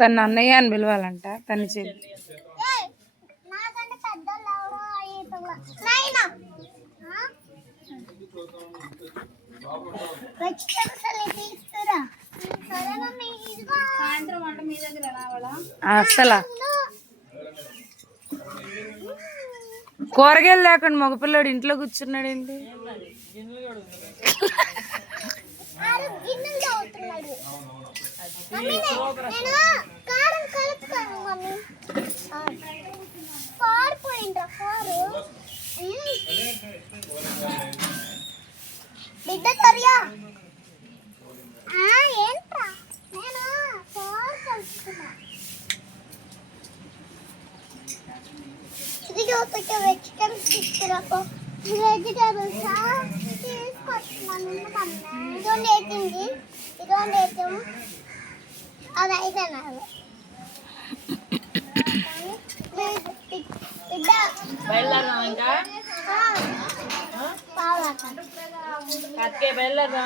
తన అన్నయ్య అని పిలవాలంట తన చెల్లి. అసలా కూరగాయలు లేకుండా మగపిల్లాడు ఇంట్లో కూర్చున్నాడు ఏంటి? వెజిటేబుల్స్ తీసుకురాపో. వెజిటేబుల్స్ తీసుకొస్తున్నాను. ఇదొండి వేసింది, ఇదొండి వేసాము. అది అయిపోయినారు.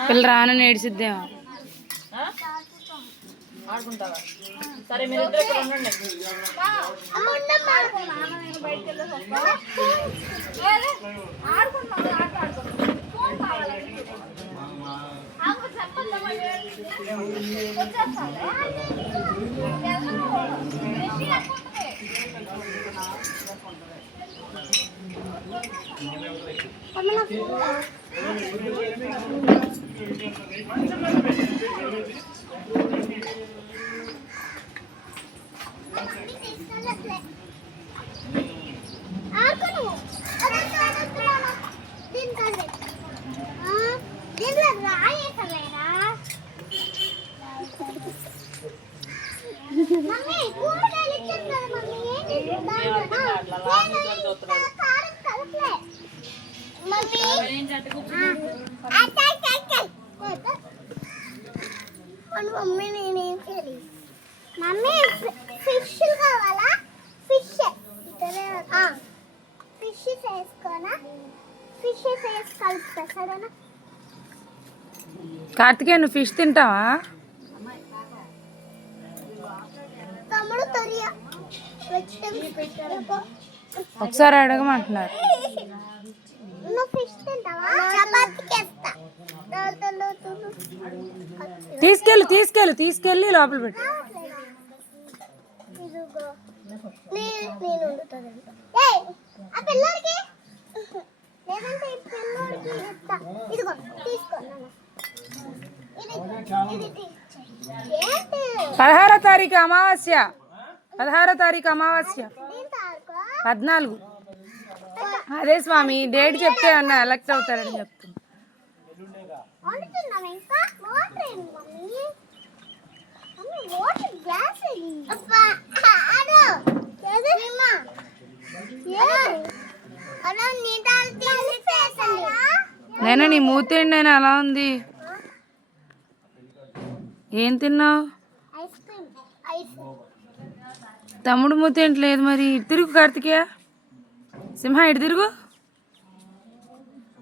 పిల్ల రానని ఏడిసిద్దేమో. ఆడుకుంటావా? సరే మీరు ఇద్దరు ఇక్కడ ఉండండి. మమ్మీ నేనేం చేయాలి? మమ్మీ ఫిష్ కావాలా? ఫిష్ ఫిష్ వేసుకోనా? ఫిష్ వేసి కలుపుతా సరేనా? కార్తికేయ నువ్వు ఫిష్ తింటావా? తమ్ముడు తొరియా వెజిటేబుల్స్ ఒకసారి అడగమంటున్నారు. నువ్వు ఫిష్ తింటావా? చపాతీకి వేస్తా. తీసుకెళ్ళి లోపల పెట్టు. ఆ పిల్లడికి లేదంటే ఈ పిల్లడికి ఇస్తా. ఇదిగో తీసుకో. 16వ తారీఖు అమావాస్య. 14. అదే స్వామి డేట్ చెప్తే అన్న ఎలక్ట్ అవుతారని చెప్తున్నా. నేను నీ మూతేండి నేను అలా ఉంది. ఏం తిన్నావు? తమ్ముడు మూతేంటి లేదు మరి. ఇటు తిరుగు కార్తికేయ. సింహ ఇటు తిరుగు.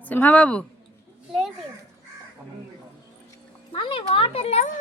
సింహబాబు మమ్మీ వాటర్ లేవు.